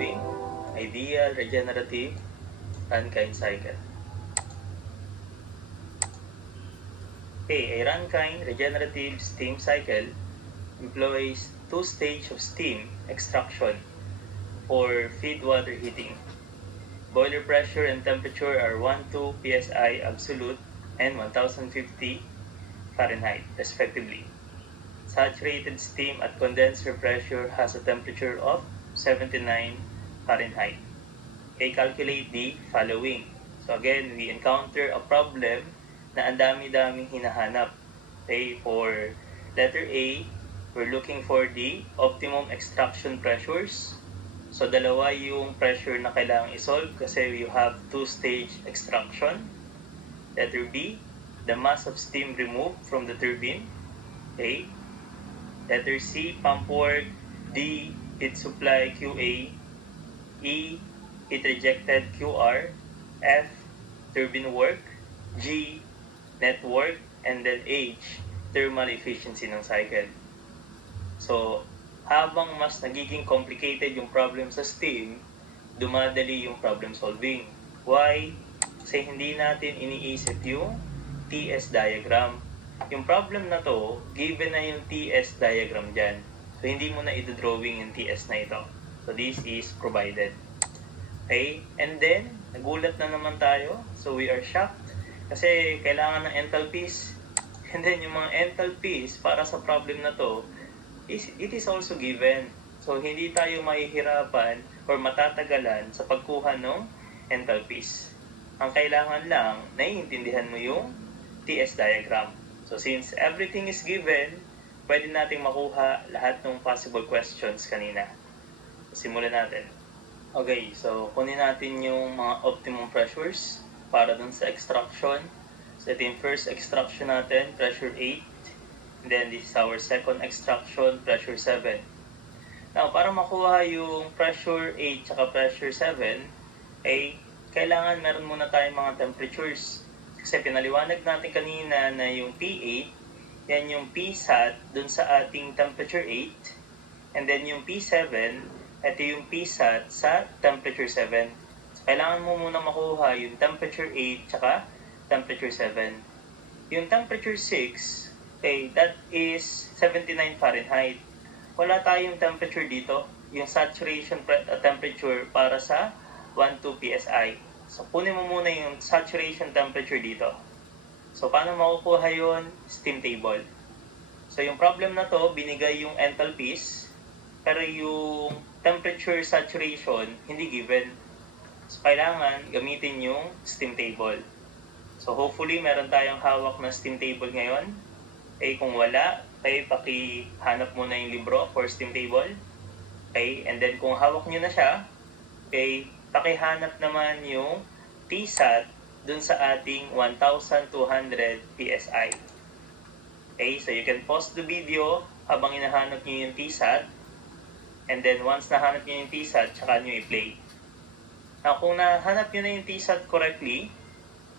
following ideal regenerative Rankine cycle. Okay, a Rankine regenerative steam cycle employs two stages of steam extraction for feed water heating. Boiler pressure and temperature are 12 psi absolute and 1050 Fahrenheit, respectively. Saturated steam at condenser pressure has a temperature of 79 Fahrenheit. Okay, calculate the following. So again, we encounter a problem na ang dami-daming hinahanap. Okay, for letter A, we're looking for the optimum extraction pressures. So dalawa yung pressure na kailangang isolve kasi you have two-stage extraction. Letter B, the mass of steam removed from the turbine. Okay. Letter C, pump work. D, heat supply QA. E, heat rejected QR. F, turbine work. G, net work. And then H, thermal efficiency ng cycle. So, habang mas nagiging complicated yung problem sa steam, dumadali yung problem solving. Why? Kasi hindi natin iniisip yung TS diagram. Yung problem na to, given na yung TS diagram dyan. So, hindi mo na ito-drawing yung TS na ito. So, this is provided. Okay? And then, nagulat na naman tayo. So, we are shocked. Kasi kailangan ng enthalpies. And then, yung mga enthalpies para sa problem na to, it is also given. So, hindi tayo mahihirapan or matatagalan sa pagkuha ng enthalpies. Ang kailangan lang, naiintindihan mo yung TS diagram. So, since everything is given, pwede nating makuha lahat ng possible questions kanina. So, simulan natin. Okay, so kunin natin yung mga optimum pressures para dun sa extraction. So, ito yung first extraction natin, pressure 8. And then, this is our second extraction, pressure 7. Now, para makuha yung pressure 8 at pressure 7, ay kailangan meron muna tayong mga temperatures. Kasi pinaliwanag natin kanina na yung P8, yan yung PSAT dun sa ating temperature 8. And then yung P7, ito yung PSAT sa temperature 7. So, kailangan mo muna makuha yung temperature 8 at temperature 7. Yung temperature 6, okay, that is 79 Fahrenheit. Wala tayong temperature dito, yung saturation temperature para sa 12 psi. So, kunin mo muna yung saturation temperature dito. So, paano makukuha yun? Steam table. So, yung problem na to, binigay yung enthalpies, pero yung temperature saturation, hindi given. So, kailangan gamitin yung steam table. So, hopefully, meron tayong hawak na steam table ngayon. Okay, kung wala, okay, pakihanap muna yung libro for steam table. Okay, and then kung hawak nyo na siya, okay, pakihanap naman yung TSAT dun sa ating 1,200 PSI. Okay, so you can pause the video habang hinahanap nyo yung TSAT. And then once nahanap nyo yung TSAT, tsaka nyo i-play. Now, kung nahanap nyo na yung TSAT correctly,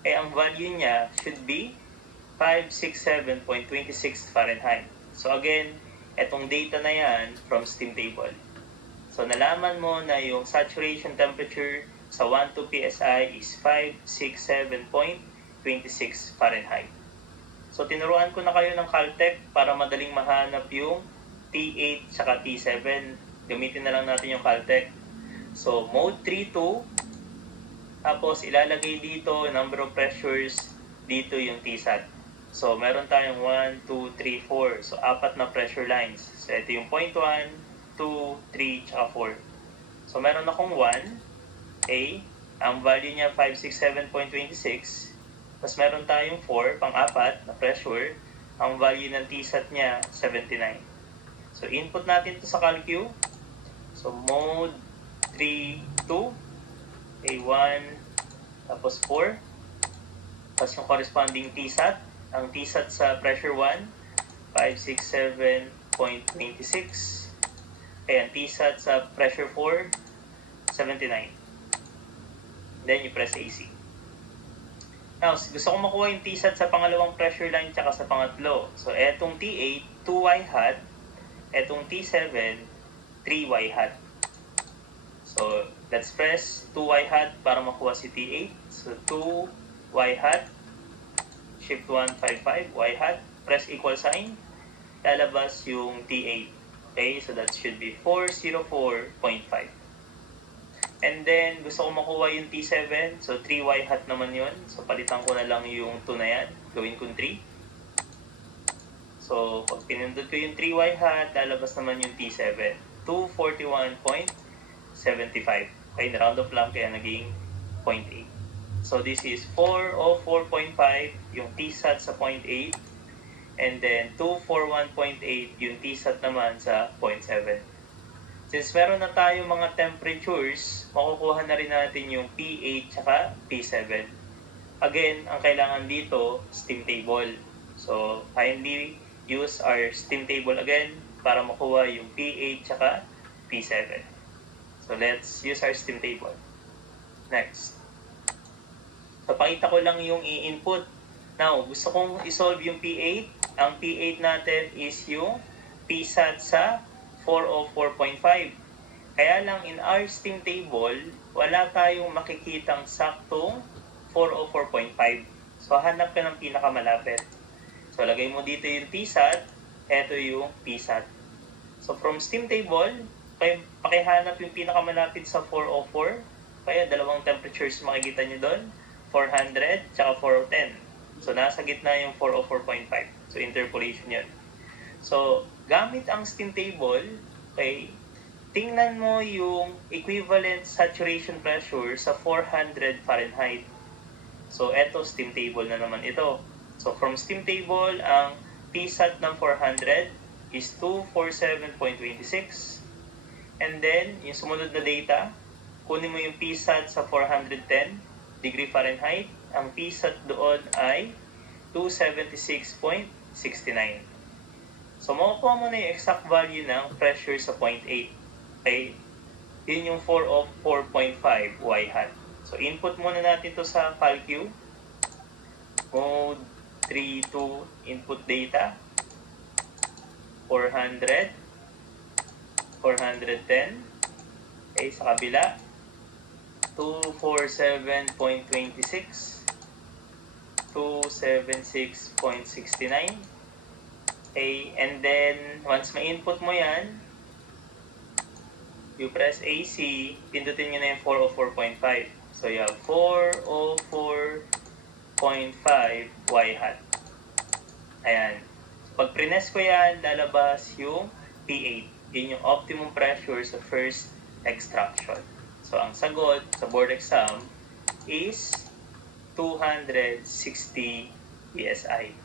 eh, ang value niya should be 567.26 Fahrenheit. So again, etong data na yan from steam table. So nalaman mo na yung saturation temperature sa 12 psi is 567.26 Fahrenheit. So tinuruan ko na kayo ng Caltech para madaling mahanap yung T8 saka T7. Gamitin na lang natin yung Caltech. So mode 3-2. Tapos ilalagay dito number of pressures, dito yung TSAT. So, meron tayong 1, 2, 3, 4. So, 4 na pressure lines. So, ito yung point 1, 2, 3, tsaka 4. So, meron akong 1, A. Ang value niya 567.26. Tapos, meron tayong 4, pang-4 na pressure. Ang value ng TSAT niya, 79. So, input natin ito sa CalQ. So, mode 3, 2. A1, tapos 4. Tapos, yung corresponding TSAT. Ang TSAT sa pressure 1, 567.96. Ayan, TSAT sa pressure 4, 79. Then, you press AC. Now, gusto kong makuha yung TSAT sa pangalawang pressure line tsaka sa pangatlo. So, etong T8, 2Y hat. Etong T7, 3Y hat. So, let's press 2y hat para makuha si T8. So 2y hat, shift 155, y hat, press equal sign, lalabas yung T8. Okay, so that should be 404.5. And then, gusto ko makuha yung T7. So, 3y hat naman yun. So, palitan ko na lang yung 2 na yan. Gawin kong 3. So, pag pinindot ko yung 3y hat, lalabas naman yung T7. 241.75. Okay, na-round off lang kaya naging 0.8. So, this is 404.5 yung T-sat sa 0.8. And then, 241.8 yung T-sat naman sa 0.7. Since meron na tayo mga temperatures, makukuha na rin natin yung P8 tsaka P7. Again, ang kailangan dito, steam table. So, kindly use our steam table again para makuha yung P8 tsaka P7. So, let's use our steam table. Next. So, pakita ko lang yung i-input. Now, gusto kong isolve yung P8. Ang P8 natin is yung P-sat sa 404.5. Kaya lang in our steam table, wala tayong makikitang saktong 404.5. So, hanap ka ng pinakamalapit. So, lagay mo dito yung T-sat, eto yung P-sat. So, from steam table, pakihanap yung pinakamalapit sa 404. Kaya dalawang temperatures makikita nyo doon, 400 tsaka 410. So, nasa gitna yung 404.5. So, interpolation yun. So, gamit ang steam table, okay, tingnan mo yung equivalent saturation pressure sa 400 Fahrenheit. So, eto, steam table na naman ito. So, from steam table, ang P-sat ng 400 is 247.26. And then, yung sumunod na data, kunin mo yung P-sat sa 410 degree Fahrenheit. Ang P-sat doon ay 276.69. So, makukuha mo na yung exact value ng pressure sa 0.8. Okay? Yun yung 404.5 y hat. So, input muna natin to sa CalQ. Mode 3.2 input data. 400. 410. Okay, sa kabila. 247.26. 276.69. Okay, and then, once ma-input mo yan, you press AC, pindutin nyo na yung 404.5. So, you have 404.5 y hat. Ayan. Pag prines ko yan, lalabas yung P8. Yun yung optimum pressure sa first extraction. So, ang sagot sa board exam is 260 PSI.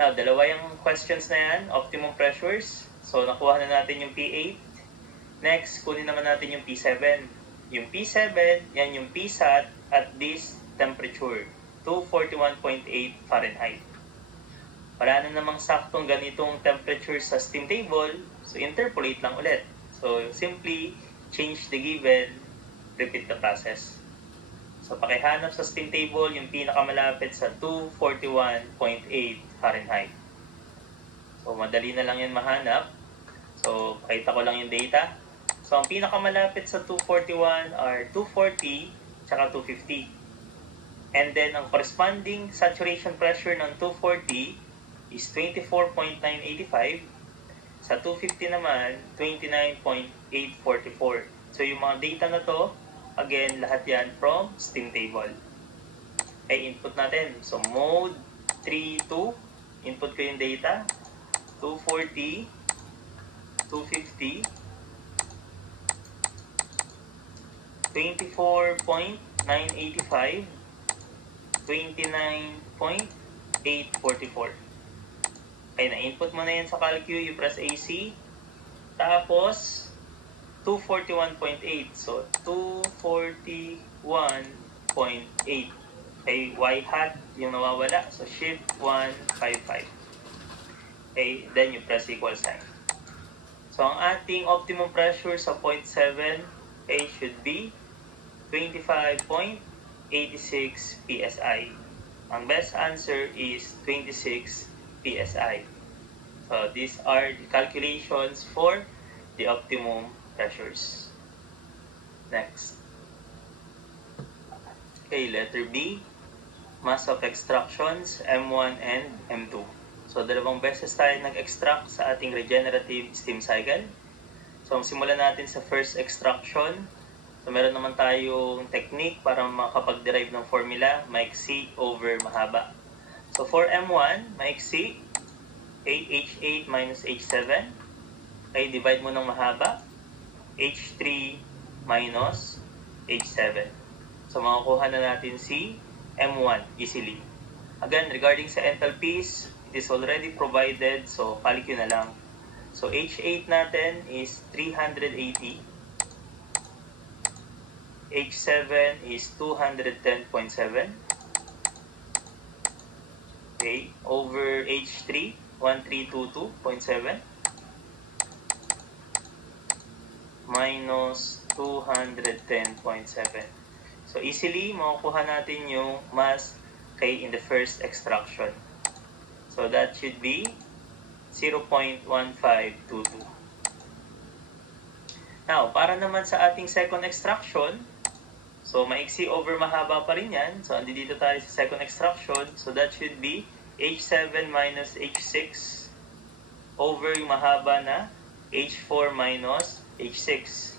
Now, dalawa yung questions na yan, optimum pressures. So, nakuha na natin yung P8. Next, kunin naman natin yung P7. Yung P7, yan yung P-sat at this temperature, 241.8 Fahrenheit. Wala na namang saktong ganitong temperature sa steam table, so interpolate lang ulit. So, simply change the given, repeat the process. So, pakihanap sa steam table yung pinakamalapit sa 241.8 Fahrenheit. So, madali na lang yan mahanap. So, pakita ko lang yung data. So, ang pinakamalapit sa 241 are 240 tsaka 250. And then, ang corresponding saturation pressure ng 240 is 24.985. Sa 250 naman, 29.844. So, yung mga data na to, again, lahat yan from steam table. Okay, input natin. So, mode 3.2, input ko yung data. 240, 250, 24.985, 29.844. Okay, na-input mo na yan sa CalQ, you press AC. Tapos, 241.8. So, 241.8. Okay, y hat yung nawawala. So, shift 155. Okay, then you press equal sign. So, ang ating optimum pressure sa 0.7 okay, should be 25.86 PSI. Ang best answer is 26 PSI. So, these are the calculations for the optimum pressures. Next. Okay, letter B. Mass of extractions, M1 and M2. So, dalawang beses tayo nag-extract sa ating regenerative steam cycle. So, ang simulan natin sa first extraction. So, meron naman tayong technique para makapag-derive ng formula, maiksi over mahaba. So, for M1, maiksi, 8H8 minus H7. Okay, divide mo ng mahaba, H3 minus H7. So, makukuha na natin si M1 easily. Again, regarding sa enthalpies, it is already provided, so calculate na lang. So, H8 natin is 380. H7 is 210.7. Okay, over H3, 1322.7 minus 210.7. So, easily, makukuha natin yung mass kay in the first extraction. So, that should be 0.1522. Now, para naman sa ating second extraction, so, maiksi over mahaba pa rin yan. So, andito tayo sa second extraction. So, that should be H7 minus H6 over yung mahaba na H4 minus H6.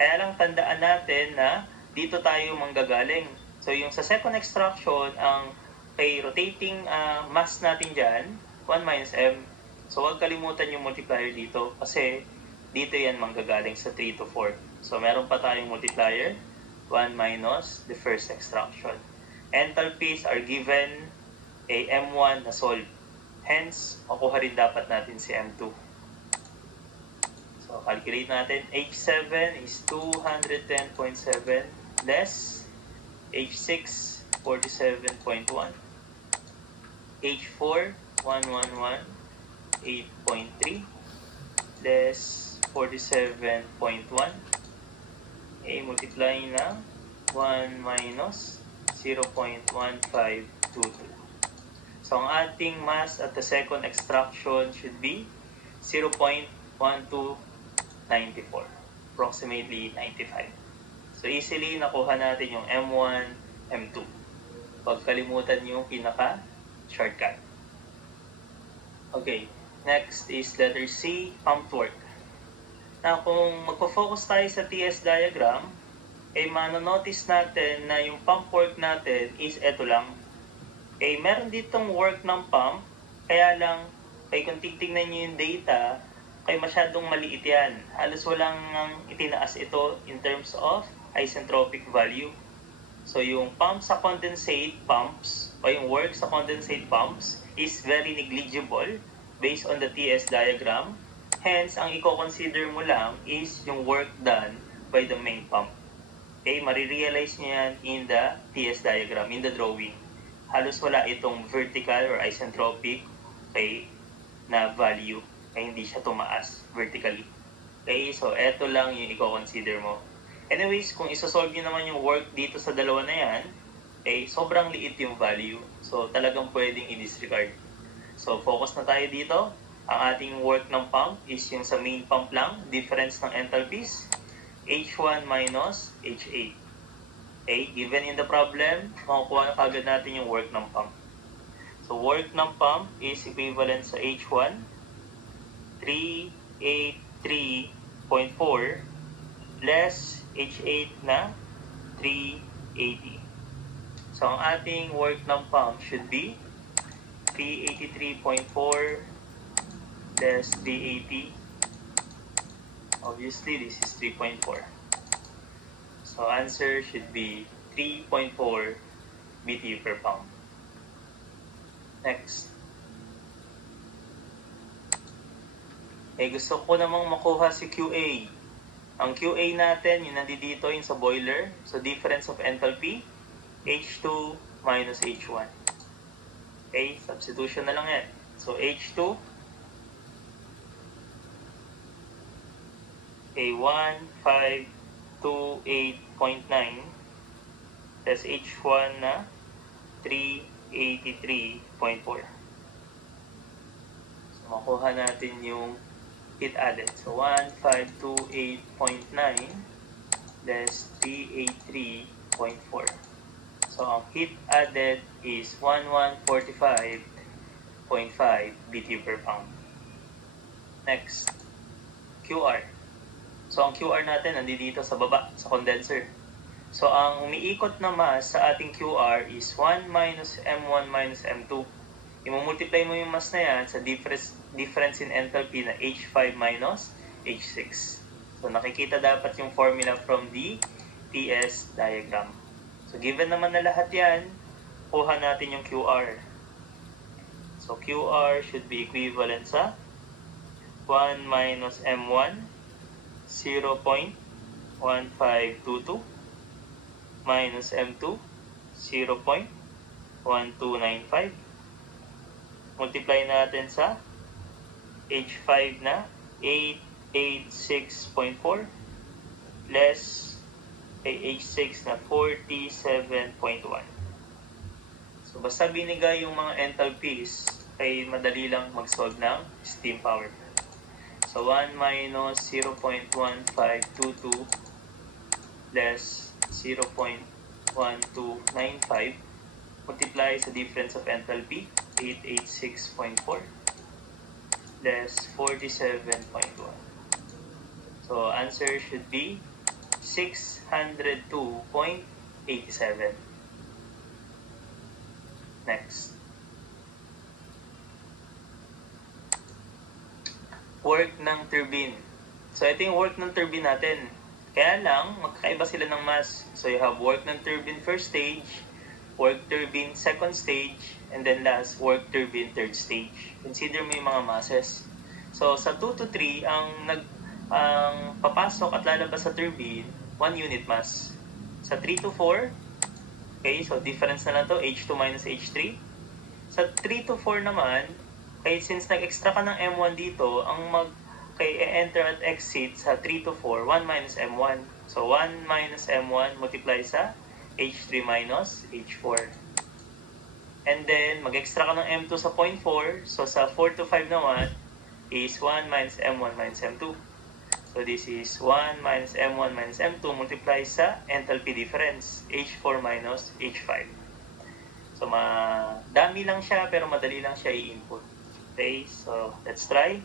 Kaya lang tandaan natin na dito tayo manggagaling. So, yung sa second extraction, ang kay rotating mass natin dyan, 1 minus M. So, huwag kalimutan yung multiplier dito kasi dito yan manggagaling sa 3 to 4. So, meron pa tayong multiplier, 1 minus the first extraction. Enthalpies are given a M1 na solve. Hence, makuha rin dapat natin si M2. So, calculate natin. H7 is 210.7 less H6, 47.1. H4, 111.8.3 less 47.1. Okay, multiply na 1 minus 0.1522. So, ang ating mass at the second extraction should be 0.1294. Approximately 95. So, easily nakuha natin yung M1, M2. Huwag kalimutan yung pinaka-shortcut. Okay, next is letter C, pump work. Now, kung magpo-focus tayo sa TS diagram, manonotice natin na yung pump work natin is eto lang. Meron ditong work ng pump, kaya lang, kung titignan nyo yung data, masyadong maliit yan. Halos walang itinaas ito in terms of isentropic value. So, yung pump sa condensate pumps, o yung work sa condensate pumps, is very negligible based on the TS diagram. Hence, ang i-consider mo lang is yung work done by the main pump. Okay, marirealize nyo yan in the TS diagram, in the drawing. Halos wala itong vertical or isentropic na value. Hindi siya tumaas vertically. Okay, so eto lang yung i-consider mo. Anyways, kung isosolve nyo naman yung work dito sa dalawa na yan, sobrang liit yung value. So, talagang pwedeng i-disregard. So, focus na tayo dito. Ang ating work ng pump is yung sa main pump lang, difference ng enthalpies, H1 minus H8. Okay, given in the problem, makukuha na kagad natin yung work ng pump. So, work ng pump is equivalent sa H1, 383.4 less H8 na 380. So, ang ating work ng pump should be 383.4 less 380. Obviously, this is 3.4. So, answer should be 3.4 BTU per pound. Next. Gusto ko namang makuha si QA. Ang QA natin, yung nandito yung sa boiler. So, difference of enthalpy, H2 minus H1. Okay, substitution na lang yan. So, H2, 1528.9 plus H1 na 383.4. So, makuha natin yung heat added. So, 1528.9 less 383.4. So, ang heat added is 1145.5 BTU per pound. Next, QR. So, ang QR natin nandito sa baba, sa condenser. So, ang umiikot na mass sa ating QR is 1 minus M1 minus M2. I-multiply mo yung mass na yan sa difference in enthalpy na H5 minus H6. So, nakikita dapat yung formula from the TS diagram. So, given naman na lahat yan, kuha natin yung QR. So, QR should be equivalent sa 1 minus M1, 0.1522 minus M2, 0.1295. Multiply natin sa H5 na 886.4 less H6 na 47.1. So, basta binigay yung mga enthalpies, ay madali lang mag-solve ng steam power plant. So, 1 minus 0.1522 less 0.1295 multiply sa difference of enthalpy 886.4 less 47.1. So, answer should be 602.87. Next. Work ng turbine. So, ito yung work ng turbine natin. Kaya lang, magkakaiba sila ng mass. So, you have work ng turbine first stage, work turbine second stage, and then last, work turbine third stage. Consider mo yung mga masses. So, sa 2 to 3, ang papasok at lalabas sa turbine, 1 unit mass. Sa 3 to 4, okay, so difference na lang to, H2 minus H3. Sa 3 to 4 naman, okay, since nag-extra ka ng M1 dito, ang enter at exit sa 3 to 4, 1 minus M1. So, 1 minus M1 multiply sa H3 minus H4. And then, mag-extra ka ng M2 sa 0.4. So, sa 4 to 5 naman is 1 minus M1 minus M2. So, this is 1 minus M1 minus M2 multiply sa enthalpy difference, H4 minus H5. So, madami lang siya pero madali lang siya i-input. Okay, so let's try.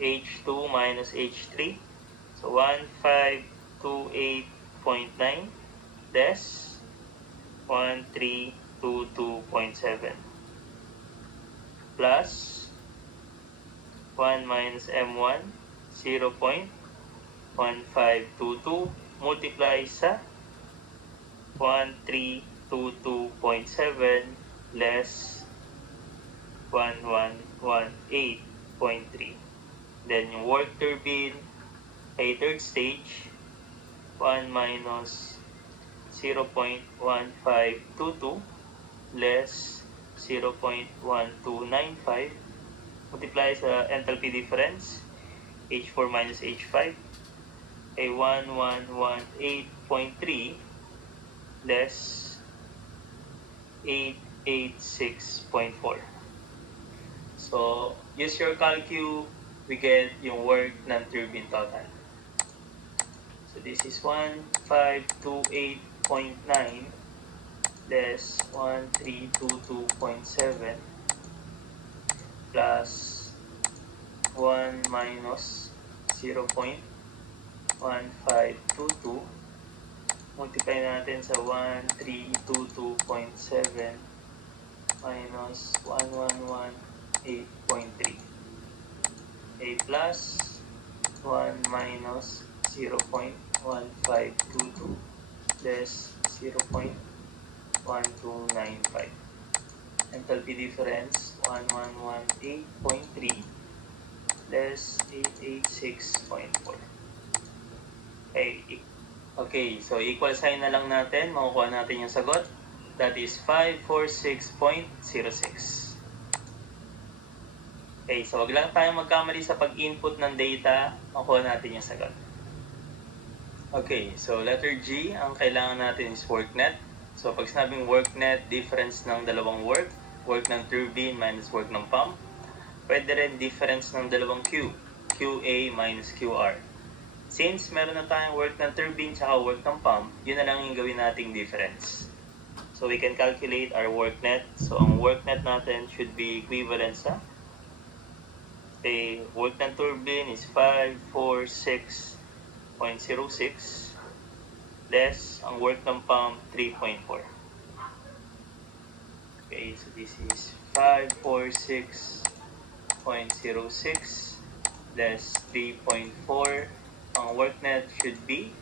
H2 minus H3. So, 1528.9 des 1322.7 plus 1 minus M1 0.1522 multiply sa 1322.7 less 1118.3. Then yung work turbine ay third stage, 1 minus 0.1522 less 0.1295 multiply sa enthalpy difference, H4 minus H5 ay 1118.3 less 886.4. So, use your calcu, we get yung work ng turbine total. So, this is 1528.9 less 1322.7 plus 1 minus 0.1522 multiply natin sa 1322.7 minus 1118.3 a plus 1 minus 0.1522 less 0.1295. Enthalpy difference 1118.3 less 886.4. Okay, so equal sign na lang natin, makukuha natin yung sagot. That is 546.06. Okay, so wag lang tayong magkamali sa pag-input ng data, makukuha natin yung sagot. Okay, so letter G, ang kailangan natin is work net. So pag sinabing work net, difference ng dalawang work ng turbine minus work ng pump. Pwede rin difference ng dalawang Q, QA minus QR. Since meron na tayong work ng turbine tsaka work ng pump, yun na lang yung gawin nating difference. So we can calculate our work net. So ang work net natin should be equivalent sa work ng turbine is 546.06 less ang work ng pump 3.4. Okay, so this is 546.06 less 3.4. Ang work net should be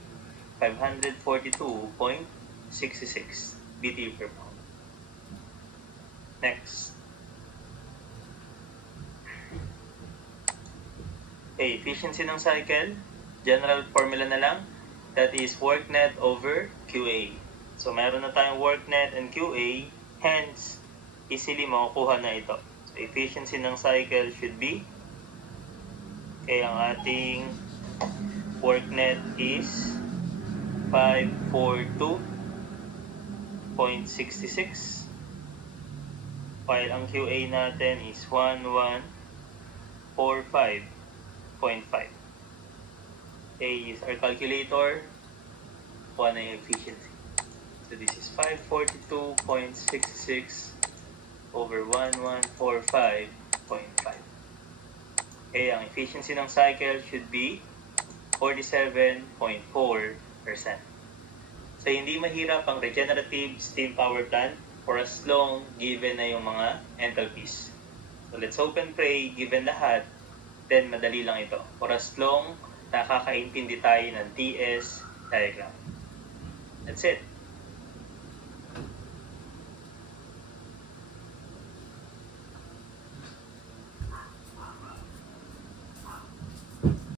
542.66 BTU per pound. Next. Okay, efficiency ng cycle. General formula na lang. That is work net over QA. So, meron na tayong work net and QA. Hence, easily makukuha na ito. So, efficiency ng cycle should be, okay, ang ating work net is 542.66 while ang QA natin is 1145.5. Okay, use our calculator. Kuha na yung efficiency. So this is 542.66 over 1145.5. Okay, ang efficiency ng cycle should be 47.4%. So, hindi mahirap ang regenerative steam power plant for as long given na yung mga enthalpies. So, let's hope and pray, given lahat, then madali lang ito. For as long nakakaintindi tayo ng TS diagram. That's it.